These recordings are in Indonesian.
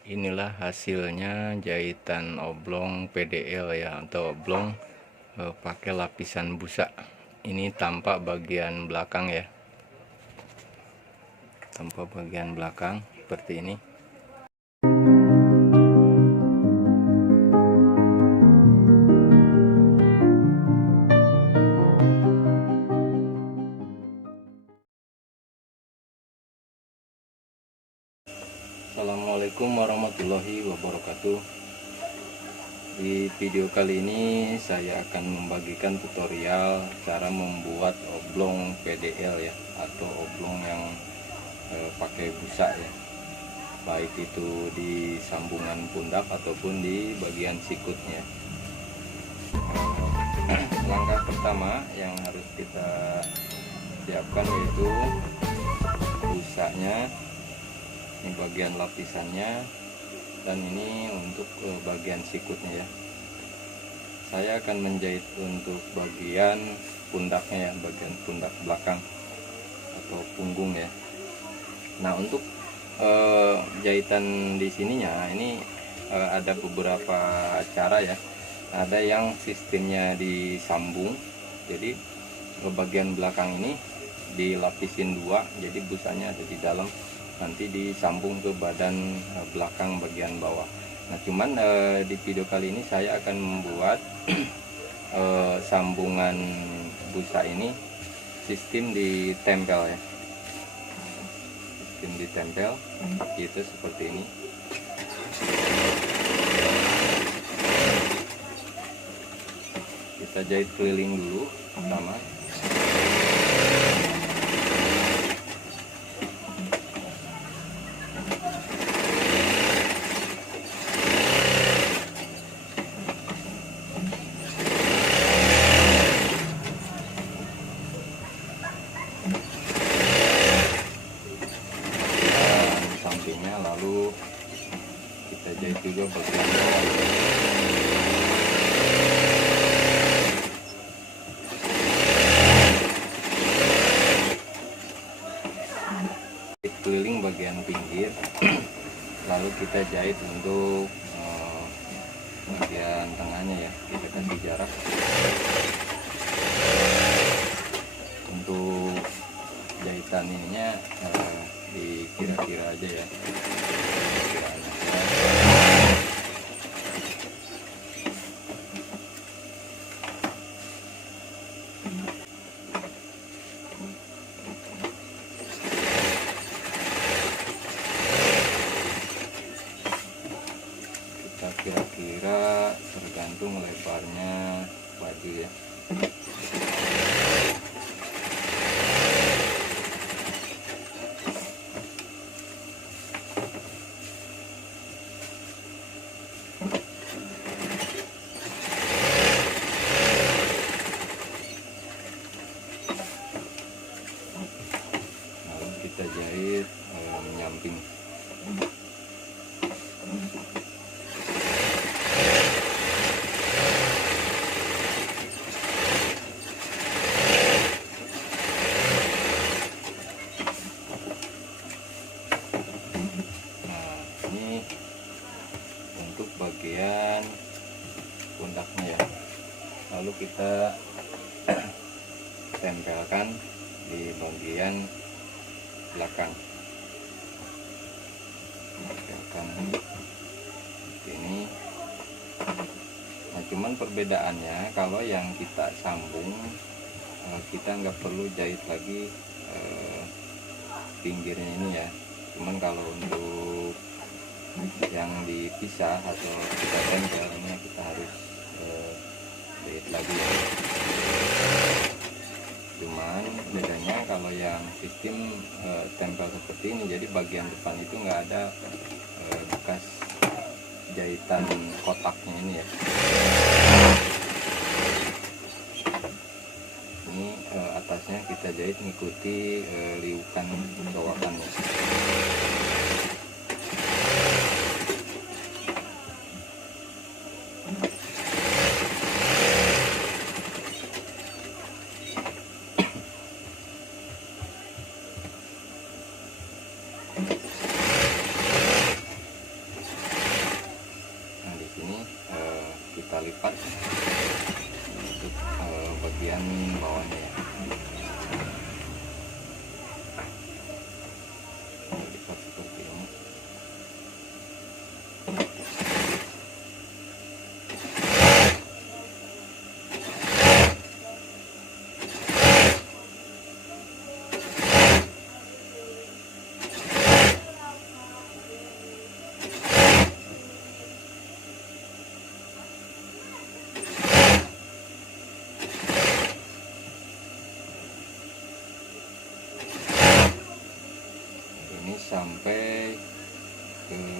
Inilah hasilnya jahitan oblong PDL ya, atau oblong pakai lapisan busa. Ini tampak bagian belakang ya, tampak bagian belakang seperti ini. Assalamualaikum warahmatullahi wabarakatuh. Di video kali ini saya akan membagikan tutorial cara membuat oblong PDL ya, atau oblong yang pakai busa ya, baik itu di sambungan pundak ataupun di bagian sikutnya. Langkah pertama yang harus kita siapkan yaitu busanya, ini bagian lapisannya, dan ini untuk bagian sikutnya ya. Saya akan menjahit untuk bagian pundaknya ya, bagian pundak belakang atau punggung ya. Nah, untuk jahitan di sininya ini ada beberapa cara ya. Ada yang sistemnya disambung, jadi bagian belakang ini dilapisin dua, jadi busanya ada di dalam, nanti disambung ke badan belakang bagian bawah. Nah, cuman di video kali ini saya akan membuat sambungan busa ini sistem ditempel ya, sistem ditempel gitu seperti ini. Kita jahit keliling dulu pertama. Sampingnya, lalu kita jahit juga bagian bawah. Keliling bagian pinggir, lalu kita jahit untuk bagian tengahnya ya, kita kasih jarak. Untuk jahitan ininya dikira-kira aja ya, kira-kiraan aja. Kita kira-kira tergantung lebarnya baju ya. Lalu kita jahit menyamping. Untuk bagian pundaknya ya, lalu kita tempelkan di bagian belakang, tempelkan seperti ini. Nah, cuman perbedaannya kalau yang kita sambung, kita nggak perlu jahit lagi pinggirnya ini ya. Cuman kalau untuk yang dipisah atau kita tempel ini kita harus jahit lagi ya. Cuman bedanya kalau yang sistem tempel seperti ini, jadi bagian depan itu nggak ada bekas jahitan kotaknya ini ya. Ini atasnya kita jahit mengikuti liukan cowakannya.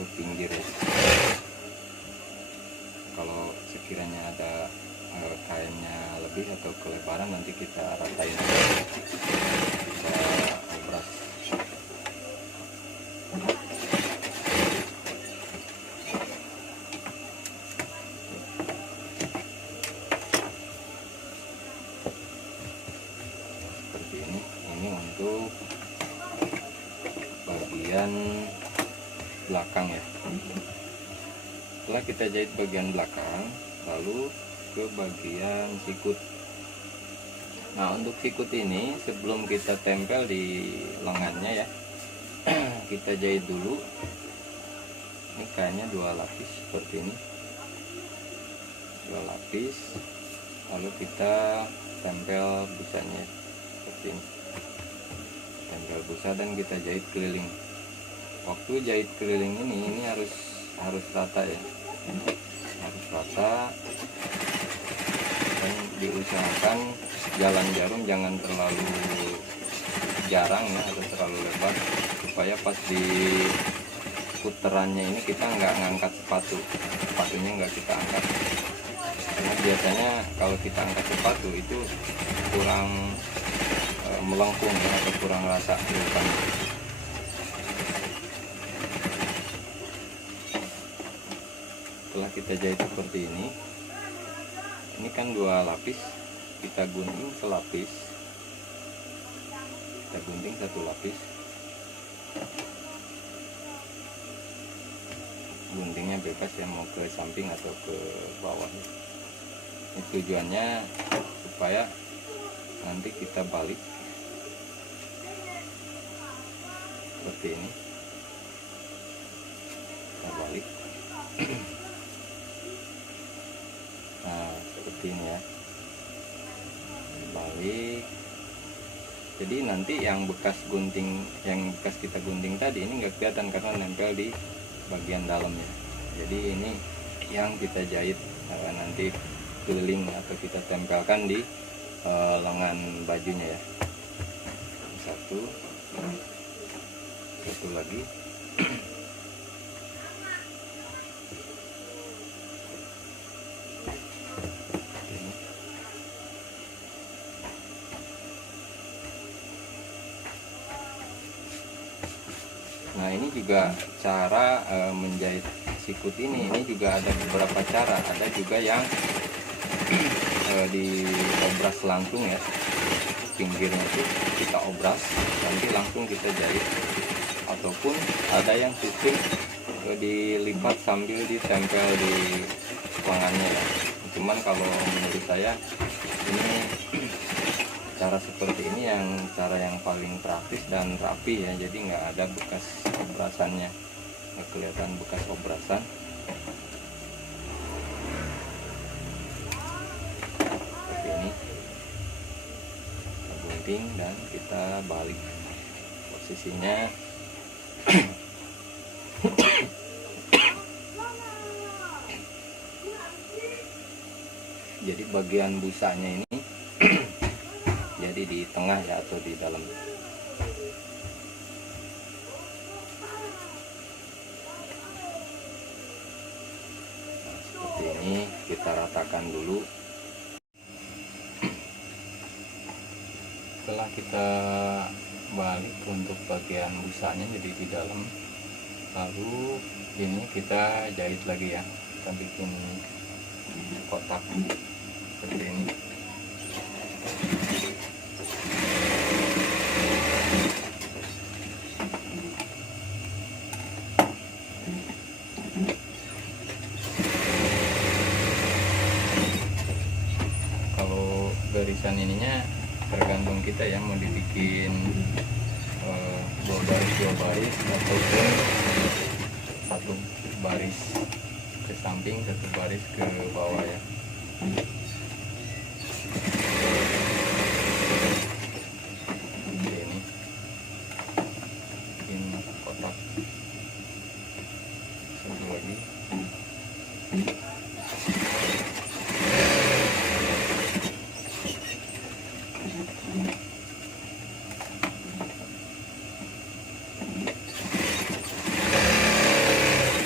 pinggir ya. Kalau sekiranya ada kainnya lebih atau kelebaran nanti kita ratain, kita obras. Seperti ini untuk bagian belakang ya. Setelah kita jahit bagian belakang, lalu ke bagian sikut. Nah, untuk sikut ini sebelum kita tempel di lengannya ya, kita jahit dulu. Ini kayaknya 2 lapis seperti ini, 2 lapis, lalu kita tempel busanya seperti ini, tempel busa dan kita jahit keliling. Waktu jahit keliling ini harus rata ya, harus rata, dan diusahakan jalan jarum jangan terlalu jarang ya, atau terlalu lebar, supaya pas di puterannya ini kita nggak ngangkat sepatunya nggak kita angkat, karena biasanya kalau kita angkat sepatu itu kurang melengkung ya, atau kurang rata bukan. Setelah kita jahit seperti ini kan 2 lapis, kita gunting selapis, kita gunting 1 lapis, guntingnya bebas ya, mau ke samping atau ke bawah. Ini tujuannya supaya nanti kita balik seperti ini, kita balik. Nah, seperti ini ya, balik. Jadi nanti yang bekas gunting, yang bekas kita gunting tadi ini nggak kelihatan karena nempel di bagian dalamnya. Jadi ini yang kita jahit nanti keliling atau kita tempelkan di lengan bajunya ya. Satu lagi. Nah, ini juga cara menjahit sikut ini juga ada beberapa cara. Ada juga yang diobras langsung ya, pinggirnya itu kita obras nanti langsung kita jahit, ataupun ada yang sistem dilipat sambil ditempel di lengannya ya. Cuman kalau menurut saya ini cara seperti ini cara yang paling praktis dan rapi ya, jadi nggak ada bekas obrasannya, nggak kelihatan bekas obrasan. Seperti ini, kita gunting dan kita balik posisinya. Jadi bagian busanya ini jadi di tengah ya, atau di dalam. Nah, seperti ini kita ratakan dulu. Setelah kita balik untuk bagian busanya jadi di dalam, lalu ini kita jahit lagi ya, kita bikin kotak seperti ini. Barisan ininya tergantung kita ya, mau dibikin 2 baris ataupun 1 baris ke samping, 1 baris ke bawah ya. Ini bikin kotak 1 lagi.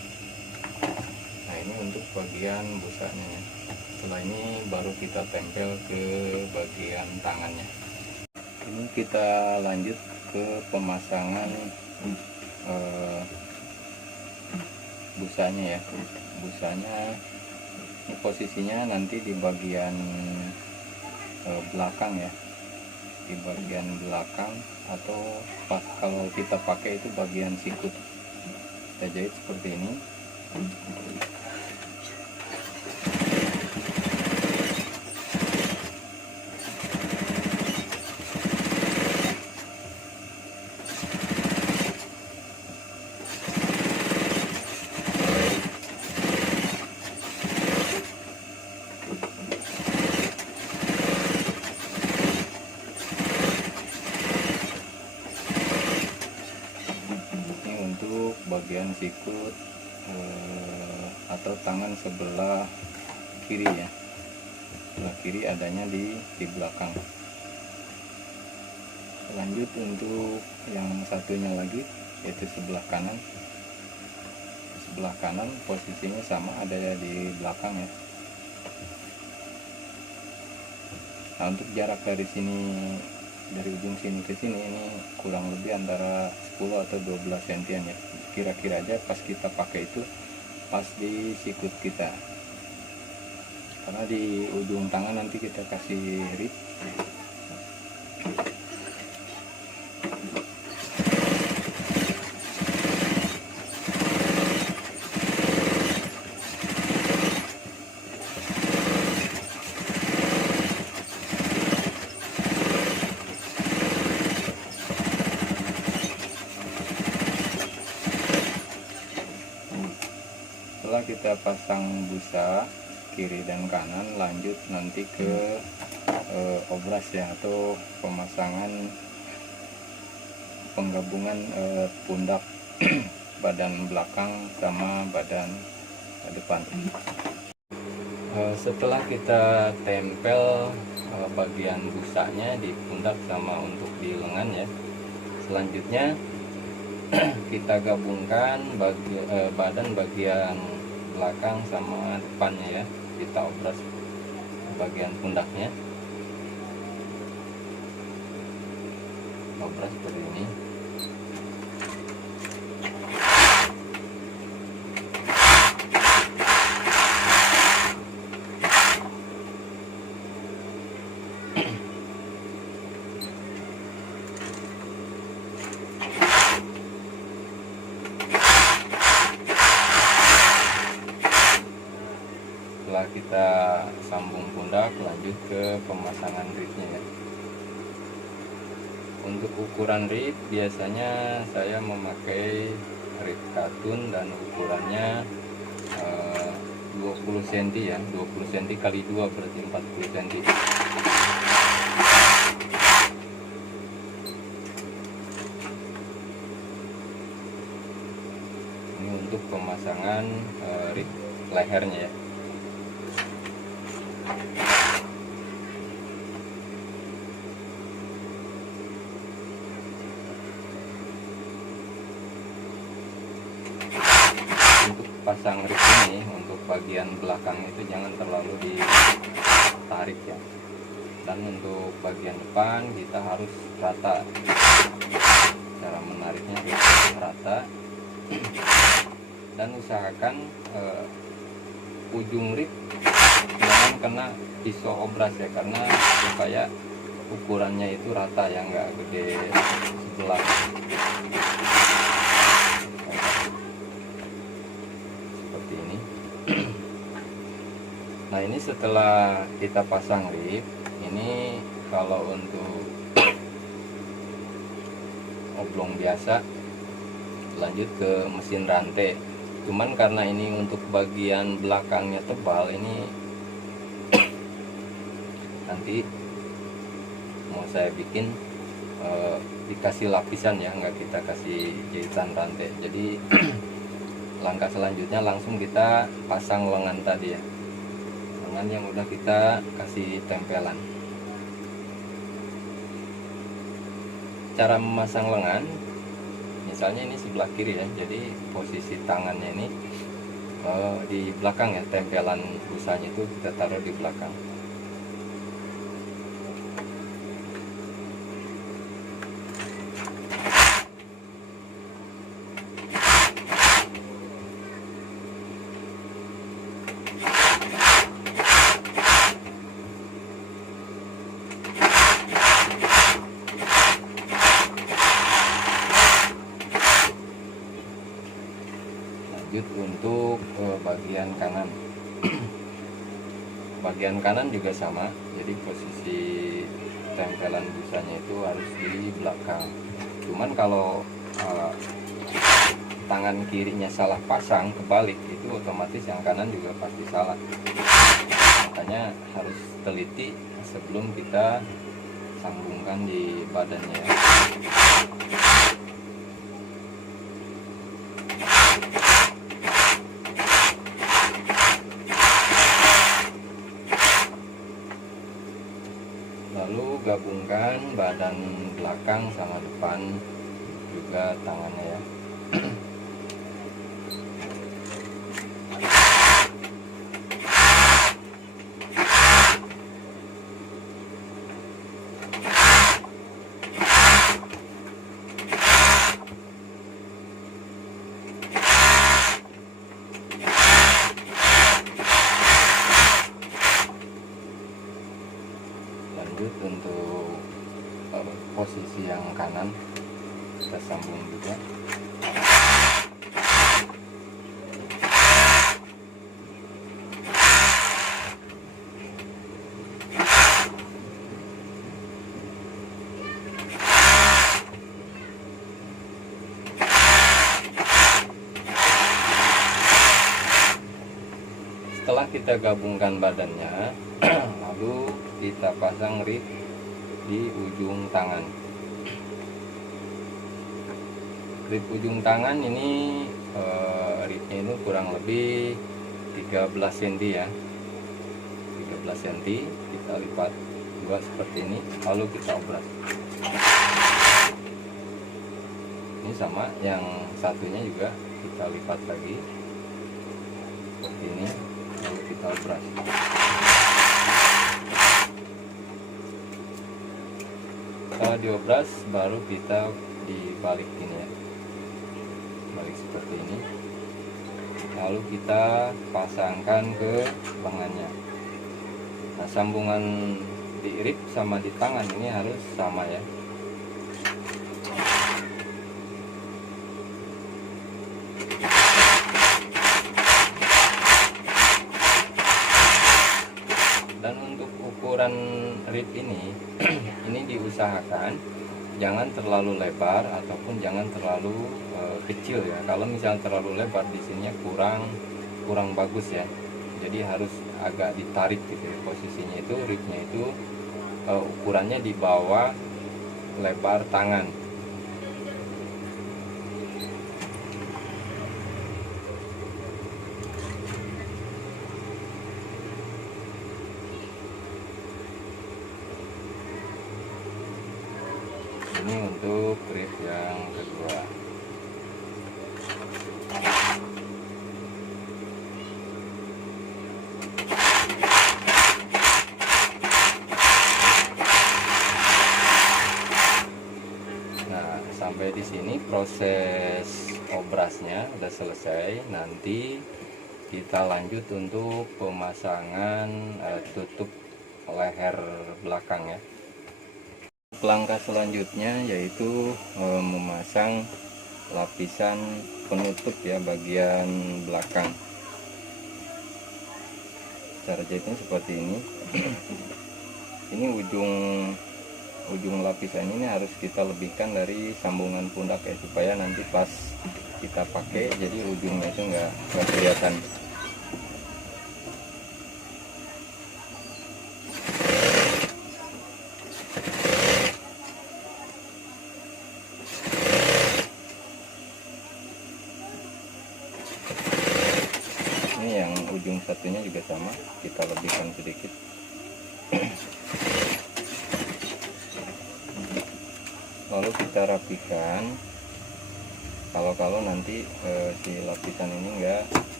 bagian busanya ya. Setelah ini baru kita tempel ke bagian tangannya. Ini kita lanjut ke pemasangan busanya ya. Busanya ini posisinya nanti di bagian belakang ya, di bagian belakang, atau pas kalau kita pakai itu bagian sikut. Kita jahit seperti ini. Bagian sikut atau tangan sebelah kiri ya, sebelah kiri adanya di belakang. Lanjut untuk yang satunya lagi, yaitu sebelah kanan. Sebelah kanan posisinya sama, ada di belakang ya. Nah, untuk jarak dari sini, dari ujung sini ke sini, ini kurang lebih antara 10 atau 12 sentian ya. Kira-kira aja pas kita pakai itu pas di sikut kita, karena di ujung tangan nanti kita kasih rib. Setelah kita pasang busa kiri dan kanan, lanjut nanti ke obras ya, atau pemasangan penggabungan pundak badan belakang sama badan depan. Setelah kita tempel bagian busanya di pundak sama untuk di lengan ya, selanjutnya kita gabungkan badan bagian belakang sama depannya ya, kita obras bagian pundaknya, obras seperti ini. Setelah kita sambung pundak, lanjut ke pemasangan ribnya ya. Untuk ukuran rib biasanya saya memakai rib katun dan ukurannya 20 cm ya, 20 cm kali 2 berarti 40 cm. Ini untuk pemasangan rib lehernya ya. Pasang rib ini untuk bagian belakang itu jangan terlalu ditarik ya, dan untuk bagian depan kita harus rata. Cara menariknya harus rata, dan usahakan ujung rib jangan kena pisau obras ya, karena supaya ukurannya itu rata ya, nggak gede sebelah. Nah, ini setelah kita pasang rib, ini kalau untuk oblong biasa lanjut ke mesin rantai. Cuman karena ini untuk bagian belakangnya tebal, ini nanti mau saya bikin dikasih lapisan ya, nggak kita kasih jahitan rantai. Jadi langkah selanjutnya langsung kita pasang lengan tadi ya, yang udah kita kasih tempelan. Cara memasang lengan, misalnya ini sebelah kiri ya, jadi posisi tangannya ini di belakang ya, tempelan busanya itu kita taruh di belakang. Lanjut untuk bagian kanan. Bagian kanan juga sama, jadi posisi tempelan busanya itu harus di belakang. Cuman kalau tangan kirinya salah pasang kebalik, itu otomatis yang kanan juga pasti salah. Makanya harus teliti sebelum kita sambungkan di badannya. Lalu gabungkan badan belakang sama depan, juga tangannya ya. Lanjut untuk posisi yang kanan kita sambung juga. Setelah kita gabungkan badannya, lalu kita pasang rib di ujung tangan. Rib ujung tangan ini ribnya itu kurang lebih 13 cm ya. 13 cm kita lipat dua seperti ini, lalu kita obras. Ini sama, yang satunya juga kita lipat lagi seperti ini, lalu kita obras. Setelah diobras baru kita dibalik ini ya, balik seperti ini, lalu kita pasangkan ke lengannya. Nah, sambungan di rib sama di tangan ini harus sama ya. Dan untuk ukuran rib ini ini diusahakan jangan terlalu lebar ataupun jangan terlalu kecil ya. Kalau misalnya terlalu lebar di sininya kurang bagus ya. Jadi harus agak ditarik gitu ya. Posisinya itu ribnya itu ukurannya di bawah lebar tangan. Ini untuk rib yang kedua. Nah, sampai di sini proses obrasnya udah selesai. Nanti kita lanjut untuk pemasangan tutup leher belakang ya. Langkah selanjutnya yaitu memasang lapisan penutup ya bagian belakang. Cara jahitnya seperti ini. Ini ujung lapisan ini harus kita lebihkan dari sambungan pundak ya, supaya nanti pas kita pakai jadi ujungnya itu nggak kelihatan. Ini yang ujung satunya juga sama, kita lebihkan sedikit. Lalu kita rapikan. Kalau nanti si lapisan ini enggak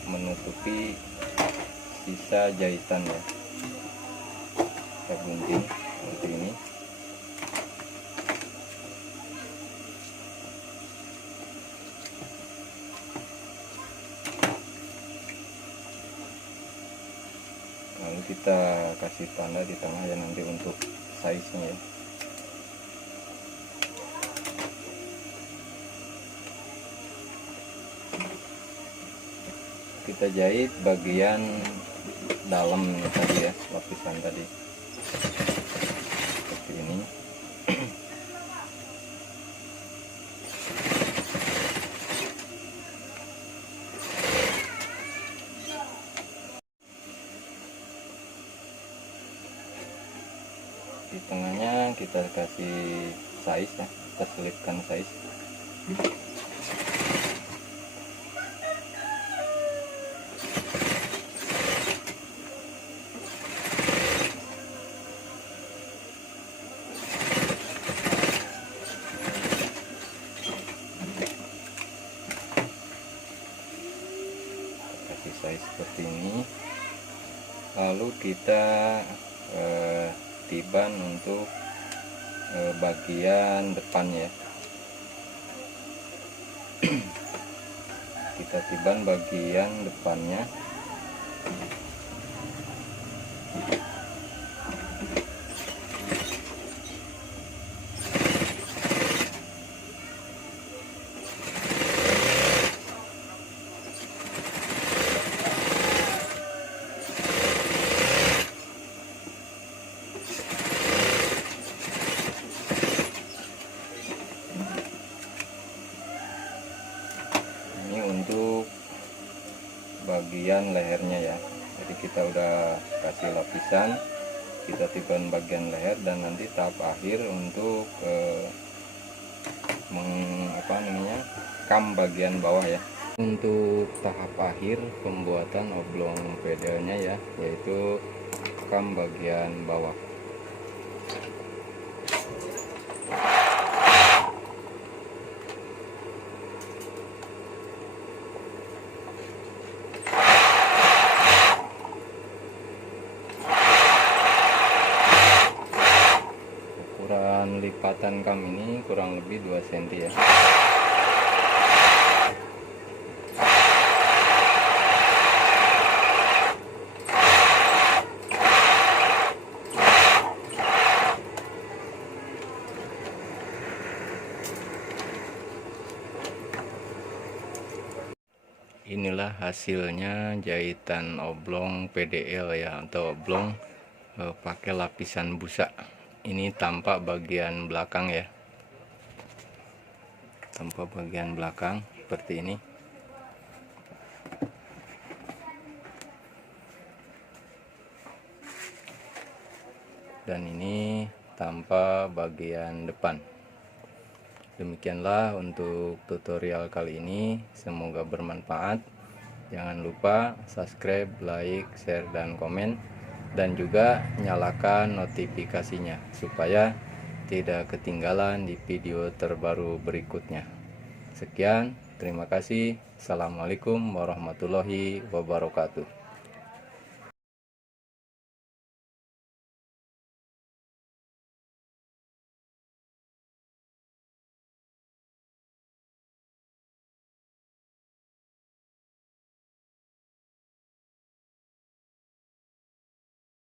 menutupi sisa jahitan ya. Kita gunting seperti ini. Lalu kita kasih tanda di tengah ya nanti untuk size-nya ya. Kita jahit bagian dalam tadi ya, lapisan tadi seperti ini. Di tengahnya kita kasih size ya, kita selipkan size. Kasih size seperti ini. Lalu kita tiban untuk bagian depannya. Kita tiban bagian depannya. Ini untuk bagian lehernya ya. Jadi kita udah kasih lapisan, kita tiban bagian leher, dan nanti tahap akhir untuk kam bagian bawah ya. Untuk tahap akhir pembuatan oblong PDL-nya ya, yaitu kam bagian bawah. Ukuran lipatan kam ini kurang lebih 2 cm ya. Inilah hasilnya jahitan oblong PDL ya, atau oblong pakai lapisan busa. Ini tampak bagian belakang ya, tampak bagian belakang seperti ini. Dan ini tampak bagian depan. Demikianlah untuk tutorial kali ini, semoga bermanfaat. Jangan lupa subscribe, like, share, dan komen, dan juga nyalakan notifikasinya supaya tidak ketinggalan di video terbaru berikutnya. Sekian, terima kasih. Assalamualaikum warahmatullahi wabarakatuh.